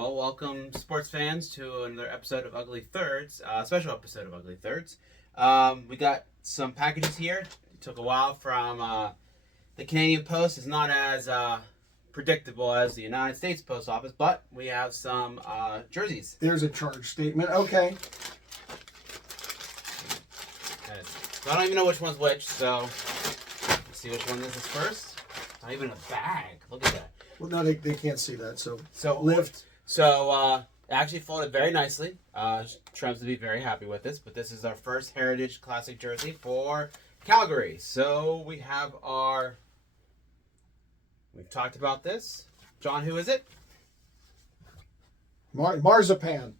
Well, welcome sports fans to another episode of Ugly Thirds, special episode of Ugly Thirds. We got some packages here. It took a while from the Canadian Post. Is not as predictable as the United States Post Office, but we have some jerseys. There's a charge statement. Okay. So I don't even know which one's which, so let's see which one this is first. Not even a bag. Look at that. Well, no, they can't see that, so lift. So, it actually folded very nicely. Trumps to be very happy with this, but this is our first Heritage Classic jersey for Calgary. So, we have we've talked about this. John, who is it? Marzipan.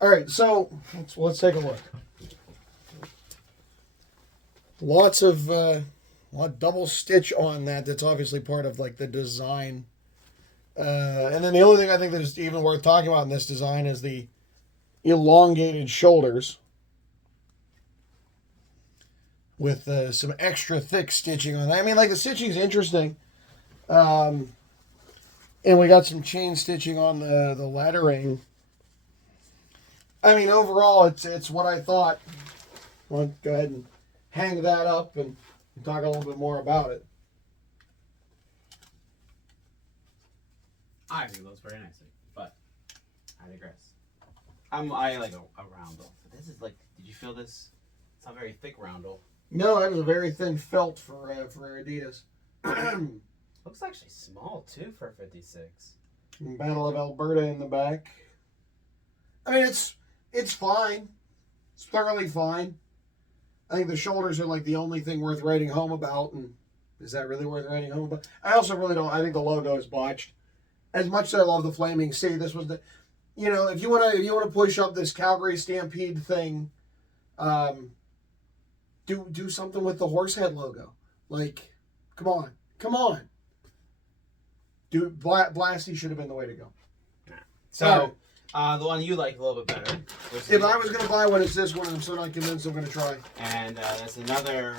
All right, so let's take a look. Lots of double stitch on that. That's obviously part of like the design. And then the only thing I think that is even worth talking about in this design is the elongated shoulders with some extra thick stitching on that. I mean, like the stitching is interesting. And we got some chain stitching on the lettering. I mean, overall, it's what I thought. Well, go ahead and hang that up and talk a little bit more about it. I think it looks very nicely, but I digress. I like a roundel. This is like, did you feel this? It's not very thick roundel. No, that was a very thin felt for Adidas. Looks actually small too for 56. Battle of Alberta in the back. I mean, it's fine. It's thoroughly fine. I think the shoulders are like the only thing worth writing home about, and is that really worth writing home about? I also really don't. I think the logo is botched. As much as I love the Flaming Sea, this was the, if you want to push up this Calgary Stampede thing, do something with the Horsehead logo. Like, come on. Dude, Blasty should have been the way to go. So, the one you like a little bit better. If I was going to buy one, it's this one, and I'm still not convinced I'm going to try. And that's another,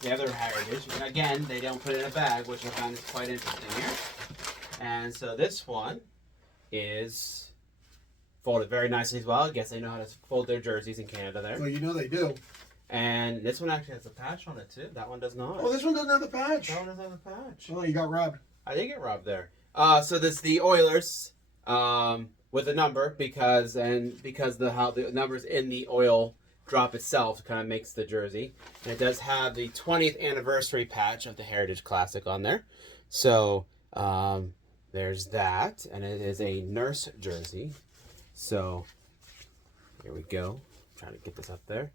the other Heritage. And again, they don't put it in a bag, which I found is quite interesting here. And so this one is folded very nicely as well. I guess they know how to fold their jerseys in Canada there. Well, they do. And this one actually has a patch on it too. That one does not. Oh, this one doesn't have the patch. That one doesn't have a patch. Oh, you got robbed. I did get robbed there. So this is the Oilers with a number because how the numbers in the oil drop itself kind of makes the jersey. And it does have the 20th anniversary patch of the Heritage Classic on there. So there's that, and it is a nurse jersey. So here we go. Trying to get this up there.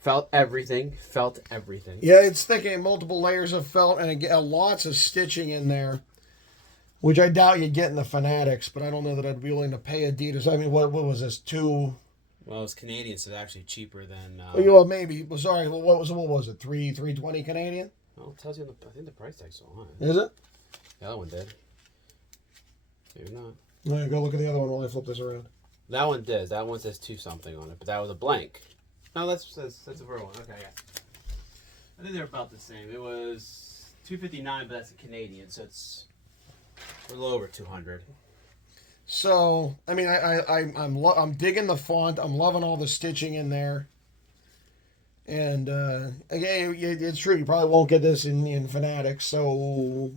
Felt everything. Yeah, it's thick and multiple layers of felt and lots of stitching in there, which I doubt you'd get in the Fanatics, but I don't know that I'd be willing to pay Adidas. I mean, what was this, $2? Well, it's Canadian, so it's actually cheaper than... well, maybe. Well, sorry, what was it, $3.20 Canadian? Well, it tells you, I think the price tag's still on it. Is it? The other one did. Maybe not. All right, go look at the other one while I flip this around. That one does. That one says 2 something on it, but that was a blank. No, that's a real one. Okay, yeah. I think they're about the same. It was $2.59, but that's a Canadian, so it's a little over $200. So, I mean, I'm digging the font. I'm loving all the stitching in there. And again, it's true. You probably won't get this in Fanatics, so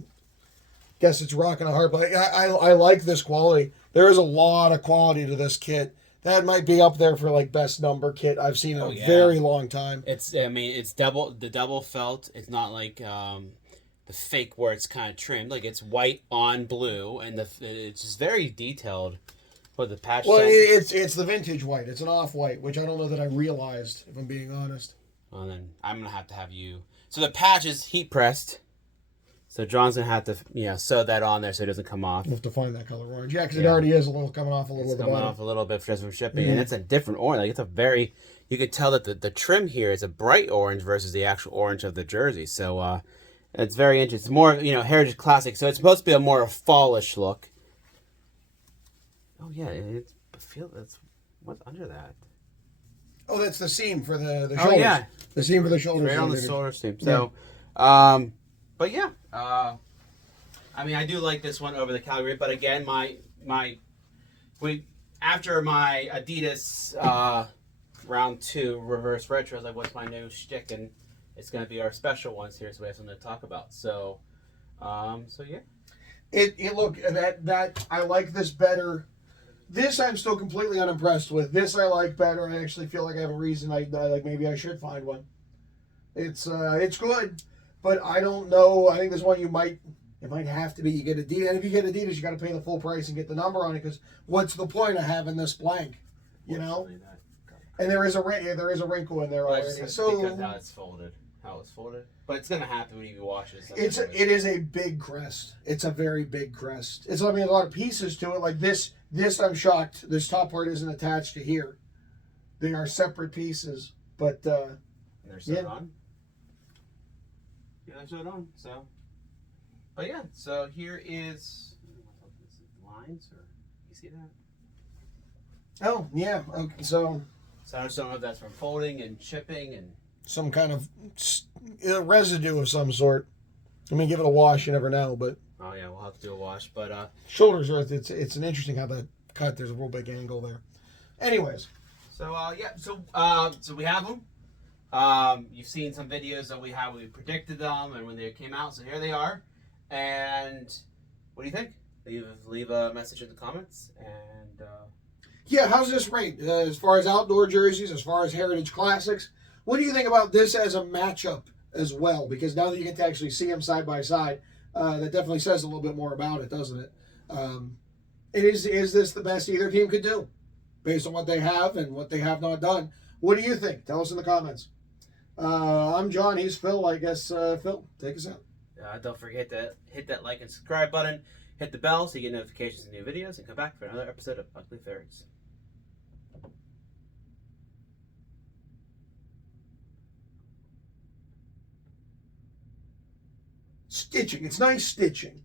guess it's rocking a hard place. I like this quality. There is a lot of quality to this kit. That might be up there for like best number kit I've seen in a very long time. It's the double felt. It's not like the fake where it's kind of trimmed. Like it's white on blue, and it's just very detailed. For the patch. Well, it's the vintage white. It's an off white, which I don't know that I realized, if I'm being honest. Well, then I'm gonna have you. So the patch is heat pressed. So John's gonna have to sew that on there so it doesn't come off. You have to find that color orange. Yeah, because it already is coming off a little bit. It's coming off a little bit just from shipping, and it's a different orange. Like it's a very. You could tell that the trim here is a bright orange versus the actual orange of the jersey. So it's very interesting. It's more Heritage Classic, so it's supposed to be a more fallish look. Oh yeah, that's what's under that. Oh, that's the seam for the shoulders. Oh yeah, the seam for the shoulders. Right on the shoulder seam. So, but yeah, I mean, I do like this one over the Calgary, but again, after my Adidas round 2 reverse retro, I was like, what's my new shtick? And it's going to be our special ones here, so we have something to talk about. So yeah. It look that I like this better. This I'm still completely unimpressed with. This I like better. I actually feel like I have a reason. I like maybe I should find one. It's good, but I don't know. I think this one it might have to be. You get Adidas, and if you get Adidas, you got to pay the full price and get the number on it. Because what's the point of having this blank? You know. And there is a wrinkle in there already. So because how it's folded. But it's gonna happen when you wash it. It is a big crest. It's a very big crest. It's I mean a lot of pieces to it. Like this I'm shocked. This top part isn't attached to here. They are separate pieces. But they're sewed on. Yeah, they're sewed on. So, but yeah. So here is lines, or you see that? Oh yeah. Okay. So I just don't know if that's from folding and chipping and some kind of residue of some sort. I mean, give it a wash. You never know, but oh yeah, we'll have to do a wash. But shoulders are it's an interesting how that cut. There's a real big angle there. Anyways, so yeah, so we have them. You've seen some videos of how we predicted them and when they came out. So here they are. And what do you think? Leave a message in the comments. And yeah, how's this rate as far as outdoor jerseys, as far as Heritage Classics? What do you think about this as a matchup as well? Because now that you get to actually see them side by side, that definitely says a little bit more about it, doesn't it? Is this the best either team could do based on what they have and what they have not done? What do you think? Tell us in the comments. I'm John. He's Phil. I guess, Phil, take us out. Don't forget to hit that like and subscribe button. Hit the bell so you get notifications of new videos. And come back for another episode of Ugly Fairies. Stitching. It's nice stitching.